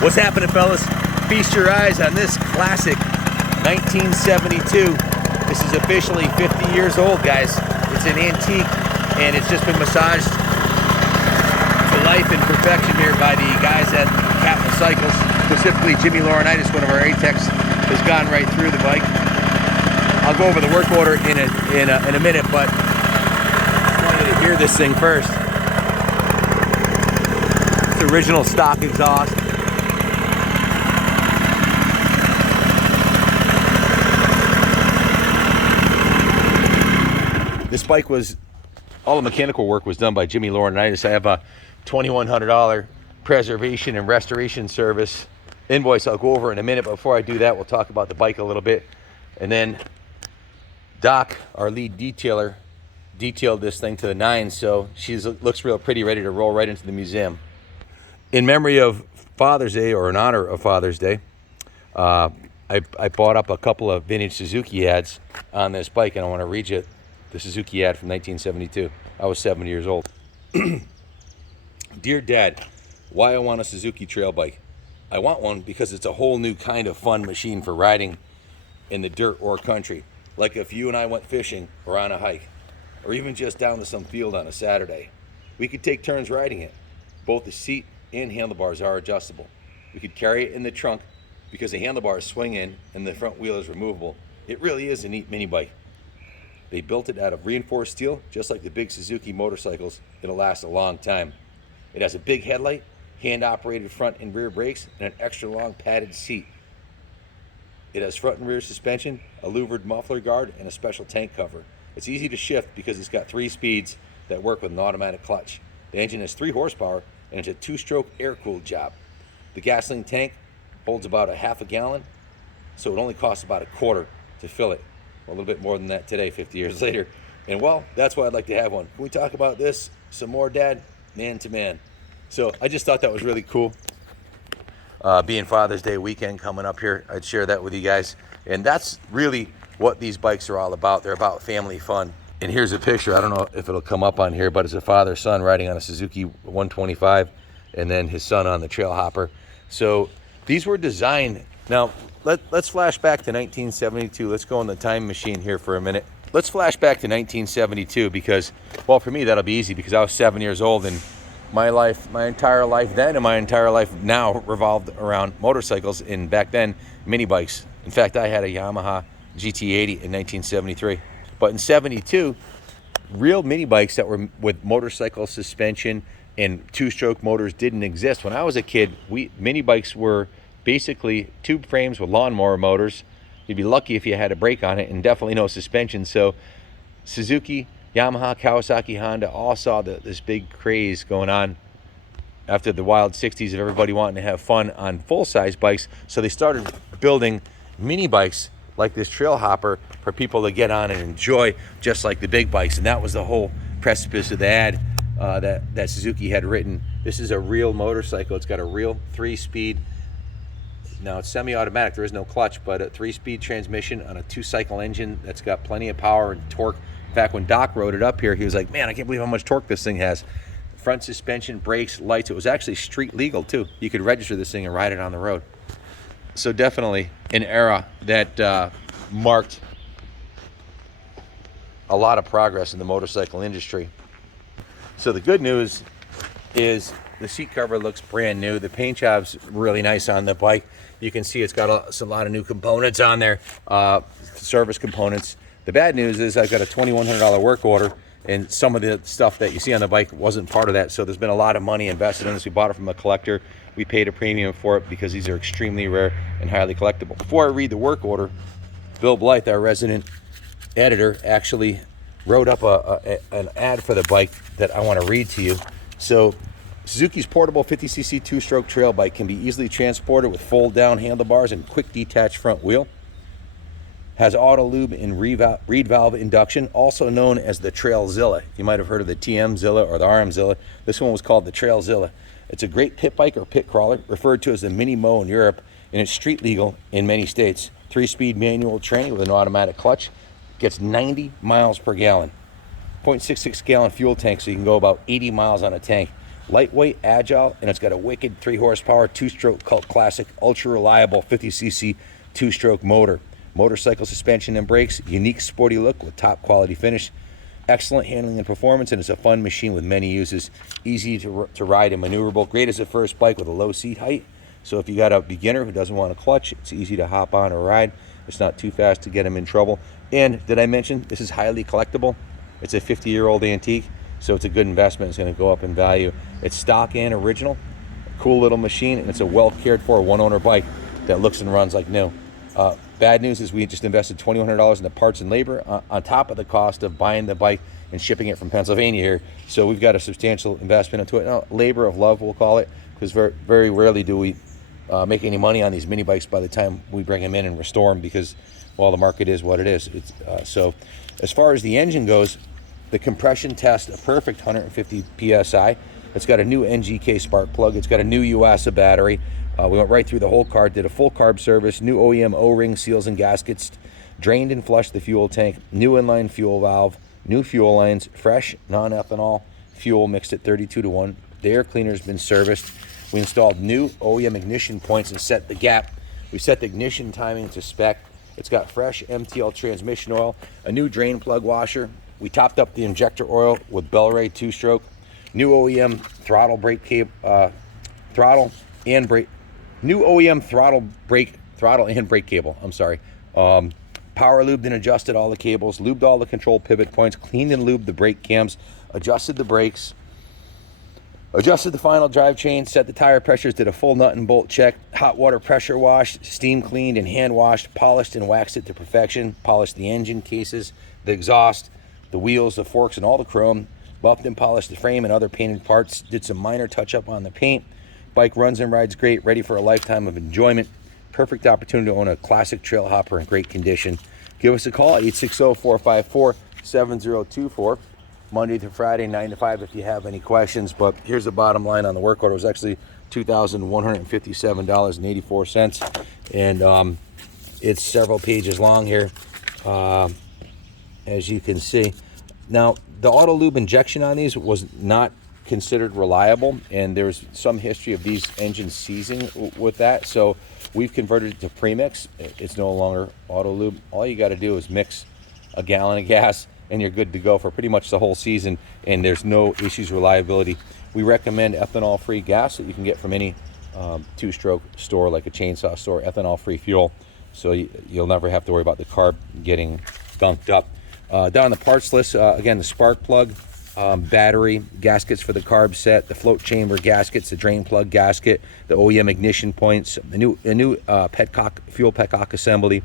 What's happening, fellas? Feast your eyes on this classic 1972. This is officially 50 years old, guys. It's an antique, and it's just been massaged to life and perfection here by the guys at Captain Cycles. Specifically, Jimmy Laurinaitis, one of our A-techs, has gone right through the bike. I'll go over the work order in a minute, but I wanted to hear this thing first. It's original stock exhaust. This bike was, all the mechanical work was done by Jimmy Laurinaitis. I have a $2,100 preservation and restoration service invoice I'll go over in a minute. But before I do that, we'll talk about the bike a little bit. And then Doc, our lead detailer, detailed this thing to the nines, so she looks real pretty, ready to roll right into the museum. In memory of Father's Day, or in honor of Father's Day, I bought up a couple of vintage Suzuki ads on this bike, and I want to read you the Suzuki ad from 1972. I was 7 years old. Dear Dad, why I want a Suzuki trail bike? I want one because it's a whole new kind of fun machine for riding in the dirt or country. Like if you and I went fishing or on a hike, or even just down to some field on a Saturday. We could take turns riding it. Both the seat and handlebars are adjustable. We could carry it in the trunk because the handlebars swing in and the front wheel is removable. It really is a neat mini bike. They built it out of reinforced steel, just like the big Suzuki motorcycles. It'll last a long time. It has a big headlight, hand-operated front and rear brakes, and an extra long padded seat. It has front and rear suspension, a louvered muffler guard, and a special tank cover. It's easy to shift because it's got 3 speeds that work with an automatic clutch. The engine has 3 horsepower, and it's a 2-stroke air-cooled job. The gasoline tank holds about a half a gallon, so it only costs about a quarter to fill it. A little bit more than that today, 50 years later. And well, that's why I'd like to have one. Can we talk about this some more, Dad? Man to man. So I just thought that was really cool. Being Father's Day weekend coming up here, I'd share that with you guys. And that's really what these bikes are all about. They're about family fun. And here's a picture. I don't know if it'll come up on here, but it's a father-son riding on a Suzuki 125 and then his son on the trail hopper. So these were designed. Now, let's flash back to 1972. Let's go in the time machine here for a minute. Let's flash back to 1972 because, well, for me, that'll be easy because I was 7 years old and my entire life then and my entire life now revolved around motorcycles, and back then, mini bikes. In fact, I had a Yamaha GT80 in 1973. But in 72, real mini bikes that were with motorcycle suspension and 2-stroke motors didn't exist. When I was a kid, mini bikes were basically tube frames with lawnmower motors. You'd be lucky if you had a brake on it, and definitely no suspension. So Suzuki, Yamaha, Kawasaki, Honda all saw this big craze going on after the wild 60s of everybody wanting to have fun on full-size bikes. So they started building mini bikes like this trail hopper for people to get on and enjoy, just like the big bikes. And that was the whole precipice of the ad that Suzuki had written. This is a real motorcycle. It's got a real 3-speed. Now it's semi-automatic, there is no clutch, but a 3-speed transmission on a 2-cycle engine that's got plenty of power and torque. In fact, when Doc rode it up here, he was like, man, I can't believe how much torque this thing has. Front suspension, brakes, lights. It was actually street legal too. You could register this thing and ride it on the road. So definitely an era that marked a lot of progress in the motorcycle industry. So the good news is the seat cover looks brand new. The paint job's really nice on the bike. You can see it's got a lot of new components on there, service components. The bad news is I've got a $2,100 work order, and some of the stuff that you see on the bike wasn't part of that. So there's been a lot of money invested in this. We bought it from a collector. We paid a premium for it because these are extremely rare and highly collectible. Before I read the work order, Bill Blythe, our resident editor, actually wrote up an ad for the bike that I want to read to you. So Suzuki's portable 50cc 2-stroke trail bike can be easily transported with fold-down handlebars and quick detached front wheel. Has auto lube and reed valve induction, also known as the Trailzilla. You might have heard of the TMzilla or the RMzilla. This one was called the Trailzilla. It's a great pit bike or pit crawler, referred to as the Mini Mo in Europe, and it's street legal in many states. 3-speed manual train with an automatic clutch. Gets 90 miles per gallon. 0.66 gallon fuel tank, so you can go about 80 miles on a tank. Lightweight, agile, and it's got a wicked 3 horsepower, 2-stroke cult classic, ultra reliable 50cc 2-stroke motor. Motorcycle suspension and brakes, unique sporty look with top quality finish, excellent handling and performance, and it's a fun machine with many uses. Easy to ride and maneuverable. Great as a first bike with a low seat height. So if you got a beginner who doesn't want to clutch, it's easy to hop on or ride. It's not too fast to get them in trouble. And did I mention this is highly collectible? It's a 50-year-old antique, so it's a good investment. It's going to go up in value. It's stock and original. Cool little machine, and it's a well cared for one-owner bike that looks and runs like new. Bad news is we just invested $2,100 in the parts and labor on top of the cost of buying the bike and shipping it from Pennsylvania here. So we've got a substantial investment into it. Now, labor of love, we'll call it, because very, very rarely do we make any money on these mini bikes by the time we bring them in and restore them, because, well, the market is what it is. So as far as the engine goes, the compression test, a perfect 150 PSI. It's got a new NGK spark plug. It's got a new UASA battery. We went right through the whole car, did a full carb service, new OEM O-ring seals and gaskets, drained and flushed the fuel tank, new inline fuel valve, new fuel lines, fresh non-ethanol fuel mixed at 32:1. The air cleaner's been serviced. We installed new OEM ignition points and set the gap. We set the ignition timing to spec. It's got fresh MTL transmission oil, a new drain plug washer. We topped up the injector oil with Bellray 2-stroke, new OEM throttle brake cable, new OEM throttle and brake cable. I'm sorry. Power lubed and adjusted all the cables, lubed all the control pivot points, cleaned and lubed the brake cams, adjusted the brakes, adjusted the final drive chain, set the tire pressures, did a full nut and bolt check, hot water pressure washed, steam cleaned and hand washed, polished and waxed it to perfection, polished the engine cases, the exhaust, the wheels, the forks, and all the chrome, buffed and polished the frame and other painted parts, did some minor touch up on the paint. Bike runs and rides great, ready for a lifetime of enjoyment. Perfect opportunity to own a classic trail hopper in great condition. Give us a call, 860-454-7024. Monday through Friday, 9 to 5 if you have any questions. But here's the bottom line on the work order. It was actually $2,157.84. And it's several pages long here, as you can see. Now, the auto lube injection on these was not considered reliable, and there's some history of these engines seizing with that. So we've converted it to premix. It's no longer auto lube. All you got to do is mix a gallon of gas and you're good to go for pretty much the whole season, and there's no issues reliability. We recommend ethanol-free gas that you can get from any 2-stroke store, like a chainsaw store, ethanol-free fuel, so you'll never have to worry about the carb getting gunked up. Down the parts list, again, the spark plug, battery, gaskets for the carb set, the float chamber gaskets, the drain plug gasket, the OEM ignition points, a new petcock, fuel petcock assembly,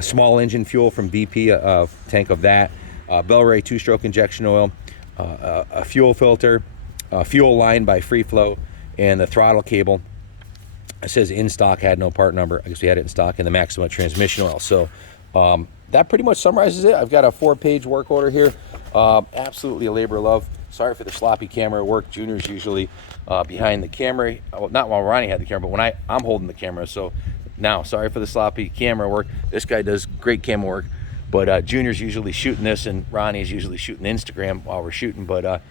small engine fuel from BP, tank of that, Bellray 2-stroke injection oil, a fuel filter, fuel line by Free Flow, and the throttle cable. It says in stock, had no part number. I guess we had it in stock, and the Maxima transmission oil. So that pretty much summarizes it. I've got a 4-page work order here. Absolutely a labor of love. Sorry for the sloppy camera work. Junior's usually behind the camera. Well, not while Ronnie had the camera, but when I'm holding the camera. So now, sorry for the sloppy camera work. This guy does great camera work. But Junior's usually shooting this, and Ronnie's usually shooting Instagram while we're shooting. But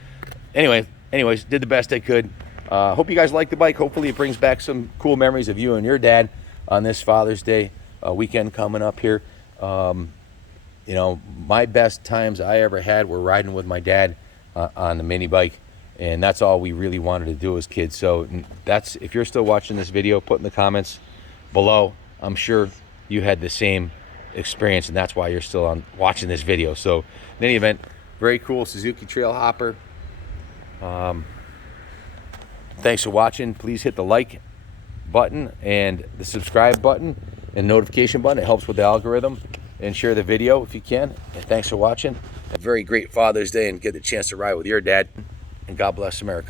anyways, did the best I could. Hope you guys like the bike. Hopefully it brings back some cool memories of you and your dad on this Father's Day weekend coming up here. You know, my best times I ever had were riding with my dad on the mini bike, and that's all we really wanted to do as kids. So that's, if you're still watching this video, put in the comments below. I'm sure you had the same experience, and that's why you're still watching this video. So in any event, very cool Suzuki trail hopper. Thanks for watching. Please hit the like button and the subscribe button and notification button. It helps with the algorithm. And share the video if you can. And thanks for watching. A very great Father's Day, and get the chance to ride with your dad. And God bless America.